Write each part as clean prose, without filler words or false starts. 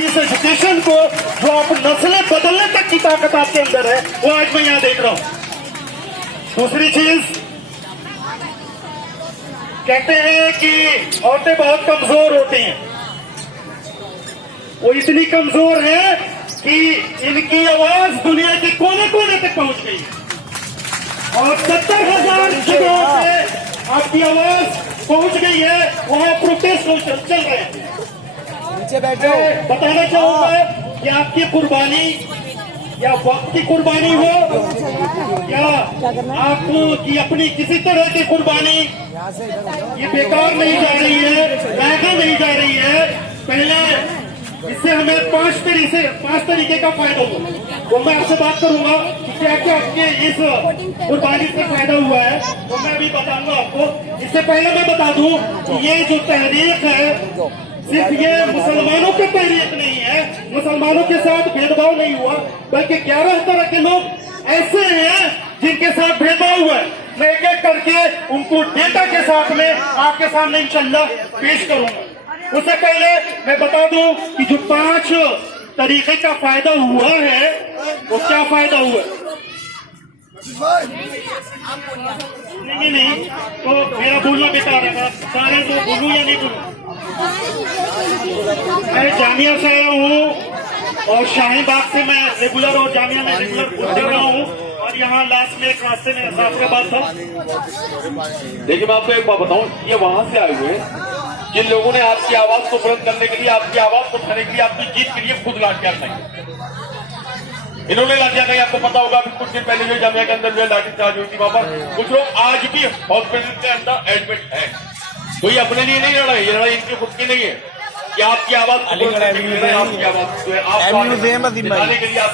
इस एजुकेशन को, जो आप नस्लें बदलने तक की ताकत आपके अंदर है, वो आज मैं यहाँ देख रहा हूँ। दूसरी चीज, कहते हैं कि औरतें बहुत कमजोर होती हैं। वो इतनी कमजोर है कि इनकी आवाज दुनिया के कोने कोने तक पहुंच गई है और 70,000 जगहों से आपकी आवाज पहुंच गई है। वहां प्रोटेस्ट चल रहे हैं। नीचे बैठो। बताना चाहूंगा कि आपकी कुर्बानी या वक्त की कुर्बानी हो या आपकी अपनी किसी तरह की कुर्बानी, ये बेकार नहीं जा रही है, महंगा नहीं जा रही है। पहले इससे हमें पांच तरीके का फायदा हुआ, वो मैं आपसे बात करूंगा कि क्या क्या आपके इस कुर्बानी से फायदा हुआ है, वो मैं भी बताऊंगा आपको। इससे पहले मैं बता दूं कि ये जो तहरीक है, सिर्फ ये मुसलमानों की तहरीक नहीं है, मुसलमानों के साथ भेदभाव नहीं हुआ, बल्कि 11 तरह के लोग ऐसे हैं जिनके साथ भेदभाव हुआ है। मैं एक एक करके उनको डेटा के साथ में आपके सामने इंशाल्लाह पेश करूंगा। उससे पहले मैं बता दूं कि जो 5 तरीके का फायदा हुआ है, वो क्या फायदा हुआ है। नहीं, तो मेरा बोलना बेकार है, सारे तो बोलूं या नहीं बोलूं। मैं जामिया से आया हूँ और शाहीन बाग से मैं रेगुलर और जामिया में रेगुलर पढ़ रहा हूँ और यहाँ लास्ट में एक रास्ते में जाफराबाद था। देखिए मैं आपको एक बात बताऊँ, ये वहां से आए हुए जिन लोगों ने आपकी आवाज को बुलंद करने के लिए, आपकी आवाज को उठाने के लिए, आपकी जीत के लिए खुद लाठियां नहीं, इन्होंने लाठियां नहीं। आपको पता होगा अभी कुछ दिन पहले जो जामिया के अंदर जो है लाठी चार्ज हुई थी, वहां पर कुछ लोग आज भी हॉस्पिटल के अंदर एडमिट है। तो ये अपने लिए नहीं लड़ाई, ये लड़ाई इनकी खुद की नहीं है कि आपकी आवाज आपकी आवाज जो है आप दिखाने के लिए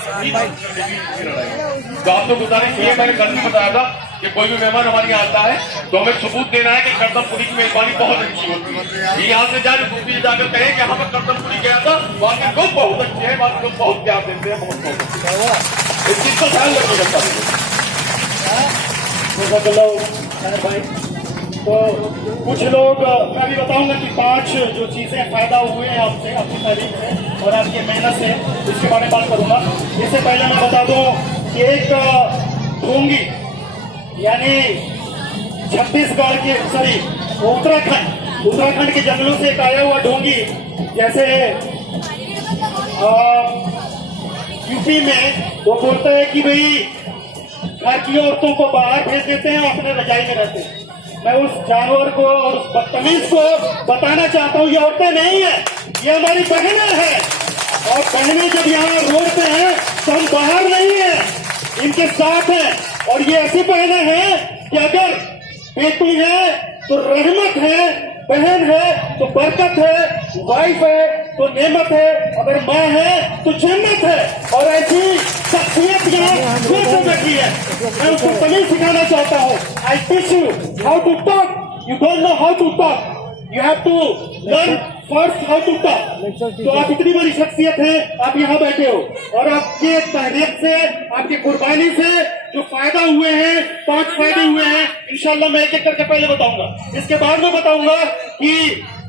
तो आप लोग गुजारिश किए, मैंने कल भी बताया था कि कोई भी मेहमान हमारे यहाँ आता है तो हमें सबूत देना है कि करदमपुरी की मेजबानी बहुत अच्छी होती है। यहाँ से जाकर कुछ जाकर कहें कि यहाँ पर करदमपुरी गया था, वहाँ के लोग बहुत अच्छे हैं, वहाँ के लोग बहुत प्यार देते हैं, बहुत इस चीज को ध्यान रखिएगा भाई। तो कुछ लोग, मैं भी बताऊंगा कि 5 जो चीजें फायदा हुए हैं आपसे, आपकी तारीफ से और आपकी मेहनत से, इसके बारे में बात करूंगा। इससे पहले मैं बता दूं कि एक ढोंगी यानी छत्तीसगढ़ के उत्तराखंड के जंगलों से एक आया हुआ ढोंगी, जैसे यूपी में वो बोलता है कि भाई घर की औरतों को बाहर भेज देते हैं, अपने रजाई में रहते हैं। मैं उस जानवर को और उस बदतमीज को बताना चाहता हूँ, ये औरतें नहीं है, ये हमारी बहनें हैं। और बहनें जब यहाँ रोड पे हैं तो हम बाहर नहीं है, इनके साथ हैं। और ये ऐसी बहनें हैं कि अगर बेटी है तो रहमत है, बहन है तो बरकत है, वाइफ है तो नेमत है, अगर माँ है तो जन्नत है। और ऐसी शख्सियत यहाँ खुद बैठी है। मैं उसको तमीज सिखाना चाहता हूँ। I teach you how to talk, you don't know how to talk, you have to learn first how to talk. तो आप इतनी बड़ी शख्सियत है, आप यहाँ बैठे हो और आपके तहरीक से, आपकी कुर्बानी से जो फायदा हुए हैं, 5 फायदे हुए हैं, इंशाल्लाह मैं एक एक करके पहले बताऊंगा। इसके बाद में बताऊंगा कि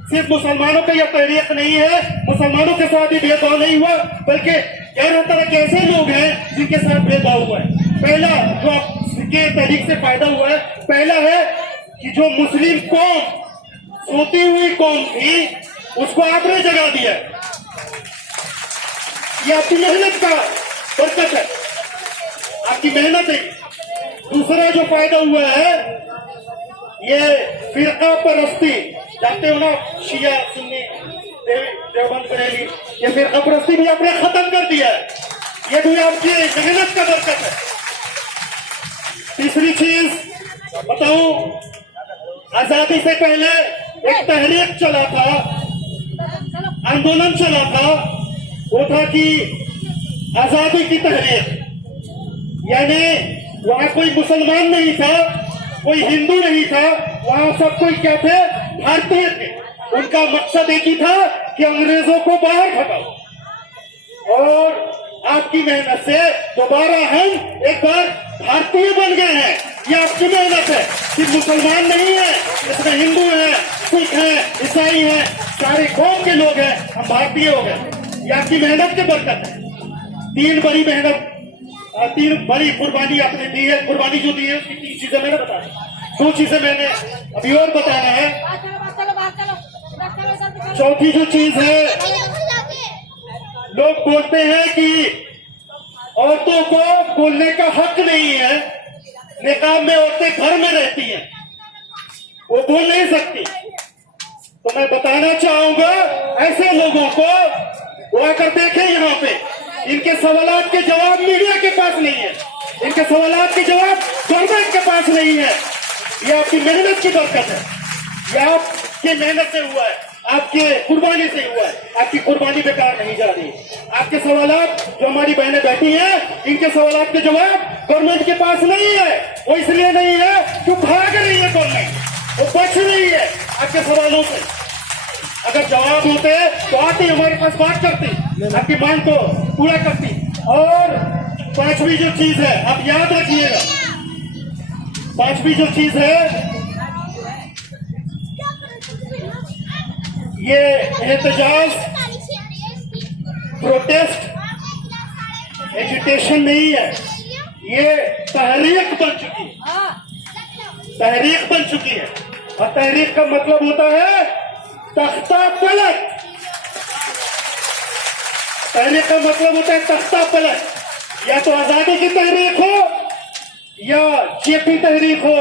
सिर्फ मुसलमानों का यह तहरीक नहीं है, मुसलमानों के साथ ही भेदभाव नहीं हुआ, बल्कि 11 तरह के ऐसे लोग हैं जिनके साथ भेदभाव हुआ है। पहला जो आपके तहरीक से फायदा हुआ है, पहला है कि जो मुस्लिम कौम, सोती हुई कौम थी, उसको आपने जगा दिया। ये आपकी मेहनत का बरकत है, आपकी मेहनत है। दूसरा जो फायदा हुआ है, ये फिरका परस्ती, जानते हो ना, शिया सुन्नी देवबंद बरेली, ये फिरका परस्ती भी आपने खत्म कर दिया है। ये भी आपकी मेहनत का बरकत है। तीसरी चीज बताऊं, आजादी से पहले एक तहरीक चला था, आंदोलन चला था, वो था कि आजादी की तहरीक। यानी वहां कोई मुसलमान नहीं था, कोई हिंदू नहीं था, वहां सब कोई क्या थे, भारतीय थे। उनका मकसद एक ही था कि अंग्रेजों को बाहर भगाओ। और आपकी मेहनत से दोबारा हम एक बार भारतीय बन गए हैं। ये आपकी मेहनत है, सिर्फ मुसलमान नहीं है, इसमें हिंदू है, सिख है, ईसाई है, सारे कौम के लोग हैं, हम भारतीय हो गए। ये आपकी मेहनत की बरकत है। 3 बड़ी मेहनत, 3 बड़ी कुर्बानी आपने दी है। कुर्बानी जो दी है उसकी 3 चीजें मैंने बताई, 2 चीजें मैंने अभी और बताना है। चौथी जो चीज है, लोग बोलते हैं कि औरतों को बोलने का हक नहीं है, निकाब में औरतें घर में रहती हैं, वो बोल नहीं सकती। तो मैं बताना चाहूंगा ऐसे लोगों को, वो आकर देखें यहाँ पे, इनके सवालात के जवाब मीडिया के पास नहीं है, इनके सवालात के जवाब गवर्नमेंट के पास नहीं है। ये आपकी मेहनत की बरकत है, ये आपकी मेहनत से हुआ है, आपके कुर्बानी से हुआ है। आपकी कुर्बानी बेकार नहीं जा रही। आपके सवालात, जो हमारी बहनें बैठी हैं, इनके सवालात के जवाब गवर्नमेंट के पास नहीं है। वो इसलिए नहीं है कि भाग रही है गवर्नमेंट, वो बच रही है आपके सवालों से। अगर जवाब होते तो आती हमारे पास बात करती, आपकी मांग को पूरा करती। और 5वीं जो चीज है, आप याद रखिएगा, 5वीं जो चीज है, ये एहतजाज, प्रोटेस्ट, एजुटेशन नहीं है, ये तहरीक बन चुकी है, तहरीक बन चुकी है। और तहरीक का मतलब होता है तख्ता पलट। तहरीक का मतलब होता है तख्ता पलट। या तो आजादी की तहरीक हो, या जेपी तहरीक हो,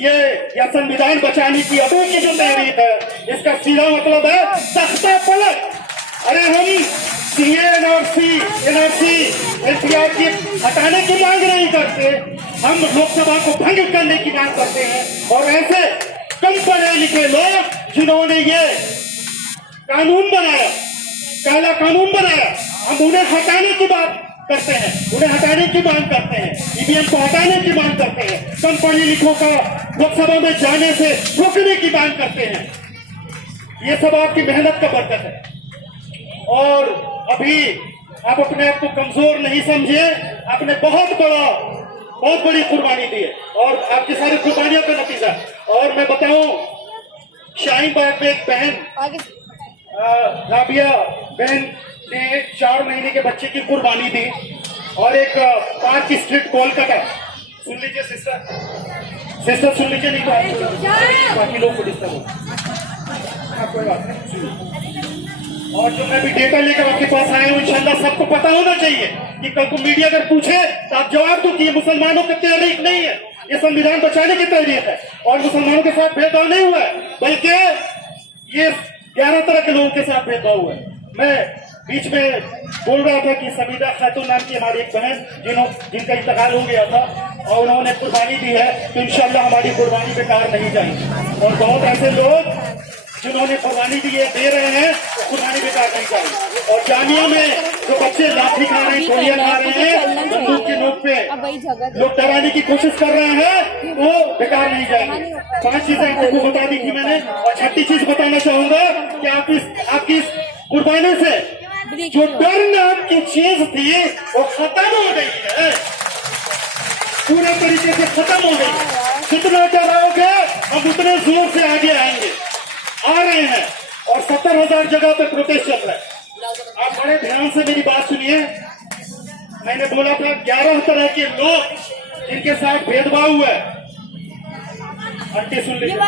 ये या संविधान बचाने की अभी की जो तहरीक है, इसका सीधा मतलब है तख्ता पलट। अरे हम सीए, एनआरसी, एनपीआर की हटाने की मांग नहीं करते, हम लोकसभा को भंग करने की मांग करते हैं। और ऐसे कम पढ़े लिखे लोग जिन्होंने ये कानून बनाया, काला कानून बनाया, हम उन्हें हटाने की बात करते हैं, उन्हें हटाने की मांग करते हैं, ईवीएम को हटाने की मांग करते हैं, कम पढ़े लिखों का लोकसभा में जाने से रोकने की मांग करते हैं। ये सब आपकी मेहनत का बरकत है। और अभी आप अपने आप को कमजोर नहीं समझे, आपने बहुत बड़ी कुर्बानी दी है और आपकी सारी कुर्बानियों का नतीजा। और मैं बताऊं, शाहीन बाग में एक बहन, राबिया बहन ने 4 महीने के बच्चे की कुर्बानी दी। और एक पार्क स्ट्रीट कोलकाता, सुन लीजिए सिस्टर सुन लीजिए, नहीं तो बाकी लोग को डिस्टर्ब हो, कोई बात नहीं। और जो मैं भी डेटा लेकर आपके पास आया हूँ, इंशाल्लाह सबको पता होना चाहिए कि कल को मीडिया अगर पूछे तो आप जवाब दो कि ये मुसलमानों की तहरीक नहीं है, ये संविधान बचाने की तहरीक है। और मुसलमानों के साथ भेदभाव नहीं हुआ है, बल्कि ये 11 तरह के लोगों के साथ भेदभाव हुआ है। मैं बीच में बोल रहा था कि समीदा खातून नाम की हमारी एक बहन, जिनका इंतकाल हो गया था और उन्होंने कुर्बानी दी है, तो इंशाल्लाह हमारी कुर्बानी बेकार नहीं जाएगी। और बहुत ऐसे लोग जिन्होंने कुर्बानी दी है, दे रहे हैं, तो कुर्बानी बेकार नहीं जाएगी। और जामिया में जो बच्चे लाठी खा रहे हैं, गोलियां खा रहे हैं, बंदूक की नोक पे लोग डराने की कोशिश कर रहे हैं, वो बेकार नहीं जाएंगे। 5 चीजें आपको बता दी थी मैंने। और 6ठी चीज बताना चाहूंगा कि आपकी इस कुर्बानी से जो डर नाम की चीज थी वो खत्म हो गई है, पूरे तरीके से खत्म हो गई। जितना डराओगे हम उतने जोर से आगे आएंगे, आ रहे हैं। और 70,000 जगह पे प्रोटेस्ट चल रहा है। आप बड़े ध्यान से मेरी बात सुनिए। मैंने बोला था 11 तरह के लोग जिनके साथ भेदभाव हुआ है। आंटी सुन लीजिए, ना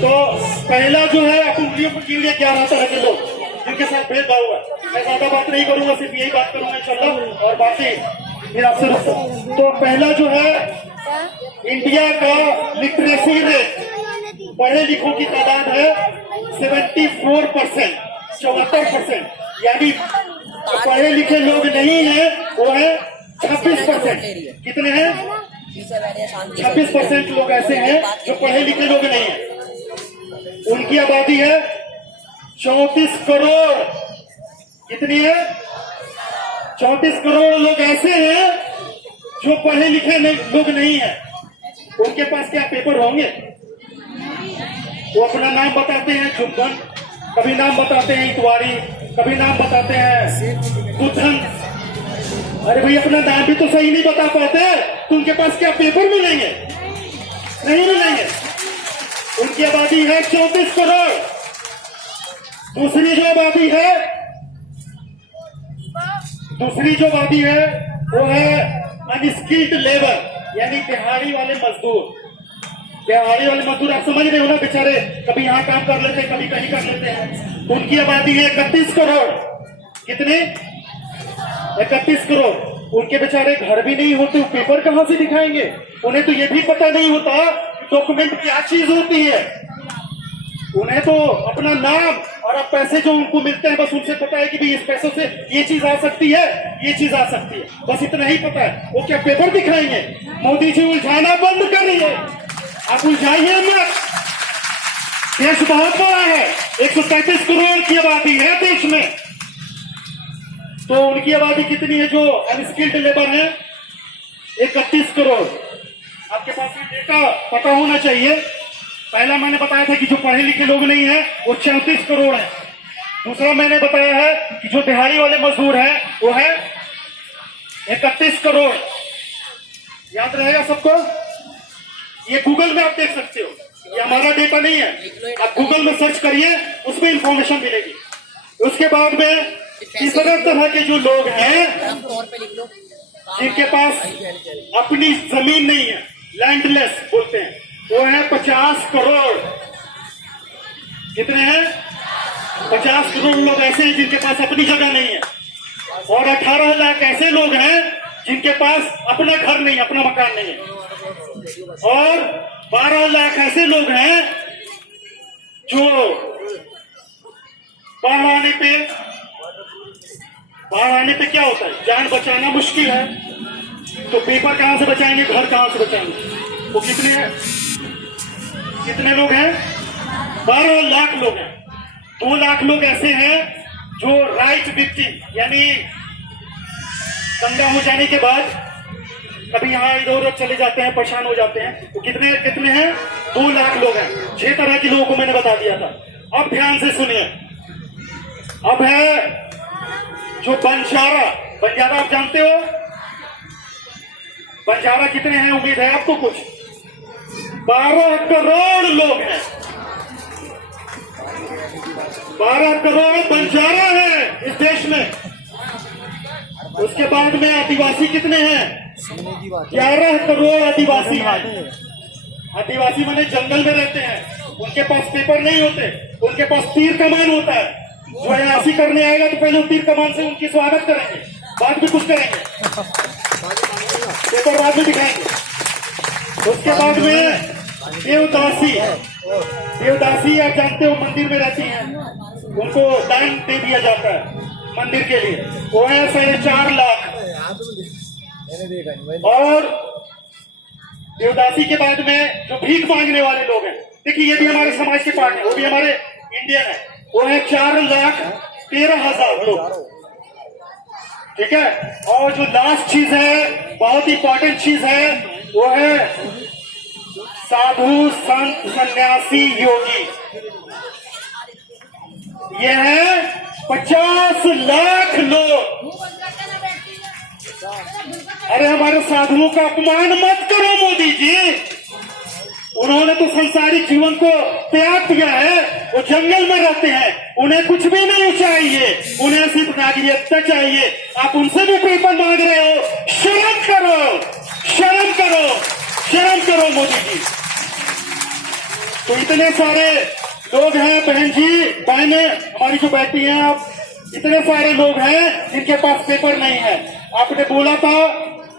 तो पहला जो है, आप उंगलियों को गिन लिए 11 तरह के लोग जिनके साथ भेदभाव हुआ है। मैं ज्यादा बात नहीं करूंगा, सिर्फ यही बात करूंगा इंशाल्लाह, और बाकी फिर आपसे रुकता। तो पहला जो है, इंडिया का लिटरेसी रेट, पढ़े लिखों की तादाद है 74%, 74%, यानी पढ़े लिखे लोग नहीं है वो है 26%। कितने हैं? 26% लोग ऐसे हैं जो पढ़े लिखे लोग नहीं है। उनकी आबादी है 34 करोड़। कितनी है? 34 करोड़ लोग ऐसे हैं जो पढ़े लिखे लोग नहीं है। उनके पास क्या पेपर होंगे? वो अपना नाम बताते हैं जुब्बन, कभी नाम बताते हैं इतवारी, कभी नाम बताते हैं बुधन। अरे भाई, अपना नाम भी तो सही नहीं बता पाते, तो उनके पास क्या पेपर मिलेंगे? नहीं मिलेंगे। उनकी आबादी है 34 करोड़। दूसरी जो आबादी है वो है अनस्किल्ड लेबर, यानी दिहाड़ी वाले मजदूर। दिहाड़ी वाले मजदूर आप समझ रहे हो ना, बेचारे कभी यहाँ काम कर लेते हैं, कभी कहीं कर लेते हैं। तो उनकी आबादी है 31 करोड़। कितने? 31 करोड़। उनके बेचारे घर भी नहीं होते, वो पेपर कहां से दिखाएंगे? उन्हें तो ये भी पता नहीं होता डॉक्यूमेंट क्या चीज होती है। उन्हें तो अपना नाम और अब पैसे जो उनको मिलते हैं, बस उनसे पता है कि भाई इस पैसों से ये चीज आ सकती है, ये चीज आ सकती है, बस इतना ही पता है। वो क्या पेपर दिखाएंगे? मोदी जी उलझाना बंद करिए, आप उलझाइए मत। देश बहुत बड़ा है, 133 करोड़ की आबादी है देश में। तो उनकी आबादी कितनी है जो अनस्किल्ड लेबर है? 31 करोड़। आपके पास ये डेटा पता होना चाहिए। पहला मैंने बताया था कि जो पढ़े लिखे लोग नहीं है वो 34 करोड़ है। दूसरा मैंने बताया है कि जो दिहाड़ी वाले मजदूर हैं वो है 31 करोड़। याद रहेगा सबको? ये गूगल में आप देख सकते हो, ये हमारा डेटा नहीं है। आप गूगल में सर्च करिए, उसमें इंफॉर्मेशन मिलेगी। उसके बाद में तीसरा तरह के जो लोग हैं जिनके पास अपनी जमीन नहीं है, लैंडलेस बोलते हैं, वो है 50 करोड़। कितने हैं? 50 करोड़ लोग ऐसे हैं जिनके पास अपनी जगह नहीं है। और 18 लाख ऐसे लोग हैं जिनके पास अपना घर नहीं, अपना मकान नहीं है। और 12 लाख ऐसे लोग हैं जो बाढ़ आने पे क्या होता है, जान बचाना मुश्किल है, तो पेपर कहां से बचाएंगे, घर कहां से बचाएंगे? वो कितने लोग हैं? 12 लाख लोग हैं। 2 लाख लोग ऐसे हैं जो राइट विक्टिम, यानी दंगा हो जाने के बाद कभी यहाँ इधर उधर चले जाते हैं, परेशान हो जाते हैं। तो कितने हैं? 2 लाख लोग हैं। 6 तरह के लोगों को मैंने बता दिया था। अब ध्यान से सुनिए। अब है जो बंजारा आप जानते हो? बंजारा कितने हैं? उम्मीद है आपको कुछ? 12 करोड़ लोग हैं। 12 करोड़ बंजारा है इस देश में। उसके बाद में आदिवासी कितने हैं? 11 करोड़ आदिवासी हैं। आदिवासी माने जंगल में रहते हैं, उनके पास पेपर नहीं होते, उनके पास तीर कमान होता है। जो अयासी करने आएगा तो पहले तीर कमान से उनकी स्वागत करेंगे, बाद में कुछ करेंगे, पेपर बाद में दिखाएंगे। उसके बाद में देवदासी आप जानते हो, मंदिर में रहती हैं, उनको दान दे दिया जाता है मंदिर के लिए, वो है 4.5 लाख। और देवदासी के बाद में जो भीख मांगने वाले लोग हैं, देखिए ये भी हमारे समाज के पार्ट है, वो भी हमारे इंडियन है, वो है 4,13,000 लोग। ठीक है। और जो लास्ट चीज है, बहुत इंपॉर्टेंट चीज है, वो है साधु संत सन्यासी योगी। ये है 50 लाख लोग। अरे हमारे साधुओं का अपमान मत करो मोदी जी, उन्होंने तो संसारिक जीवन को त्याग दिया है, वो जंगल में रहते हैं, उन्हें कुछ भी नहीं चाहिए, उन्हें सिर्फ नागरिकता चाहिए। आप उनसे भी पेपर मांग रहे हो, शर्म करो, शर्म करो, शर्म करो मोदी जी। तो इतने सारे लोग हैं बहन जी, बहनें हमारी जो बैठी हैं, आप इतने सारे लोग हैं जिनके पास पेपर नहीं है। आपने बोला था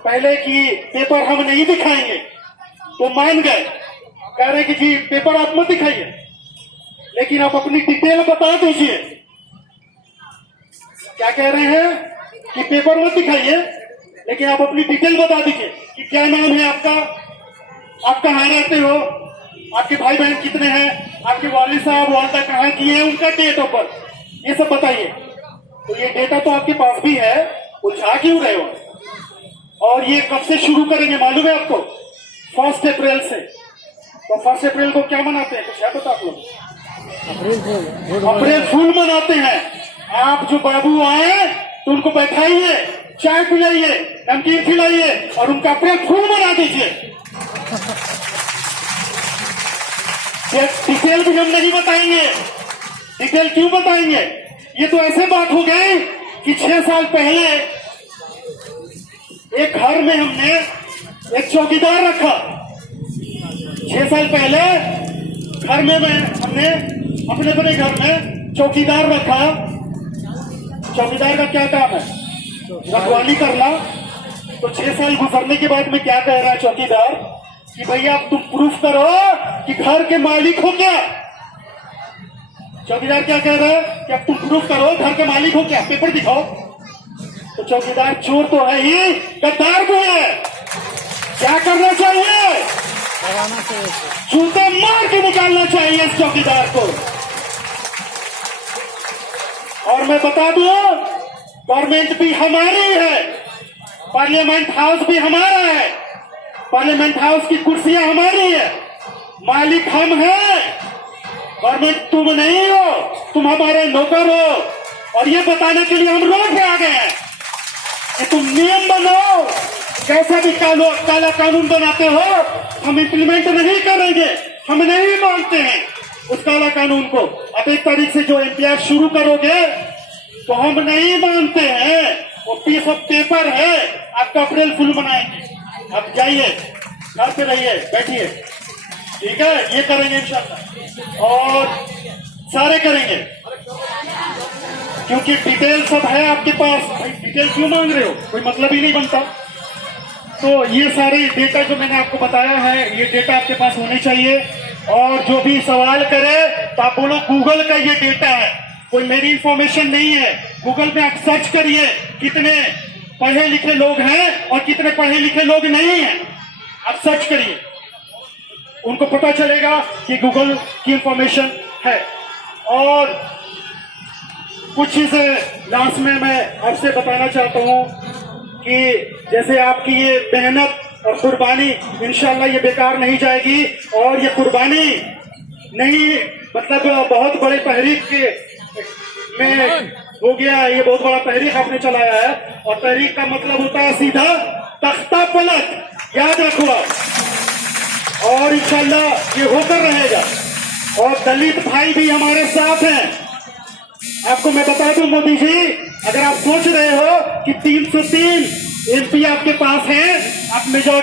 पहले कि पेपर हम नहीं दिखाएंगे, तो मान गए, कह रहे कि जी पेपर आप मत दिखाइए, लेकिन आप अपनी डिटेल बता दीजिए। क्या कह रहे हैं कि पेपर मत दिखाइए, लेकिन आप अपनी डिटेल बता दीजिए कि क्या नाम है आपका, आप कहाँ रहते हो, आपके भाई बहन कितने हैं, आपके वालिद साहब वालदा कहाँ की है, उनका डेट ऑफ बर्थ, ये सब बताइए। तो ये डेटा तो आपके पास भी है, उलझा क्यों रहे हो? और ये कब से शुरू करेंगे मालूम है आपको? 1 अप्रैल से। तो 1 अप्रैल को क्या मनाते हैं, कुछ है पता आप लोग? अप्रैल फूल मनाते हैं। आप जो बाबू आए तो उनको बैठाइए, चाय पिलाइए, नमकीन खिलाइए और उनका अप्रैल फूल मना दीजिए। डिटेल भी हम नहीं बताएंगे, डिटेल क्यों बताएंगे? ये तो ऐसे बात हो गई कि 6 साल पहले एक घर में हमने एक चौकीदार रखा। 6 साल पहले घर में हमने अपने घर में चौकीदार रखा। चौकीदार का क्या काम है? रखवाली करना। तो 6 साल गुजरने के बाद में क्या कह रहा है चौकीदार कि भैया अब तुम प्रूफ करो कि घर के मालिक हो क्या। चौकीदार क्या कह रहा है कि अब तुम प्रूफ करो घर के मालिक हो क्या, पेपर दिखाओ। तो चौकीदार चोर तो है ही, गद्दार भी है। क्या करना चाहिए? जूते मार के निकालना चाहिए इस चौकीदार को। और मैं बता दूं, गवर्नमेंट भी हमारी है, पार्लियामेंट हाउस भी हमारा है, पार्लियामेंट हाउस की कुर्सियां हमारी है, मालिक हम हैं, गवर्नमेंट तुम नहीं हो, तुम हमारे नौकर हो। और ये बताने के लिए हम रोड पे आ गए हैं कि तुम नियम बनाओ, कैसा भी काला कानून बनाते हो हम इम्प्लीमेंट नहीं करेंगे, हम नहीं मानते हैं उस काला कानून को। अब 1 तारीख से जो एमपीआर शुरू करोगे तो हम नहीं मानते हैं, वो पीस ऑफ पेपर है, आपका अप्रैल फुल बनाएंगे। अब जाइए, घर पे रहिए, बैठिए, ठीक है? ये करेंगे इंशाल्लाह, और सारे करेंगे, क्योंकि डिटेल सब है आपके पास। भाई डिटेल क्यों मांग रहे हो? कोई मतलब ही नहीं बनता। तो ये सारे डेटा जो मैंने आपको बताया है, ये डेटा आपके पास होने चाहिए। और जो भी सवाल करे तो आप बोलो गूगल का ये डेटा है, कोई मेरी इंफॉर्मेशन नहीं है। गूगल में आप सर्च करिए कितने पढ़े लिखे लोग हैं और कितने पढ़े लिखे लोग नहीं हैं, आप सर्च करिए, उनको पता चलेगा कि गूगल की इंफॉर्मेशन है। और कुछ चीजें लास्ट में मैं आपसे बताना चाहता हूं कि जैसे आपकी ये मेहनत और कुर्बानी इंशाल्लाह ये बेकार नहीं जाएगी। और ये कुर्बानी नहीं, मतलब बहुत बड़े तहरीक के में हो गया, ये बहुत बड़ा तहरीक आपने चलाया है। और तहरीक का मतलब होता है सीधा तख्ता पलट, याद रखो आप। और इंशाल्लाह ये होकर रहेगा। और दलित भाई भी हमारे साथ हैं। आपको मैं बता दूं मोदी जी, अगर आप सोच रहे हो कि 303 एमपी आपके पास है, आप मेजॉरिटी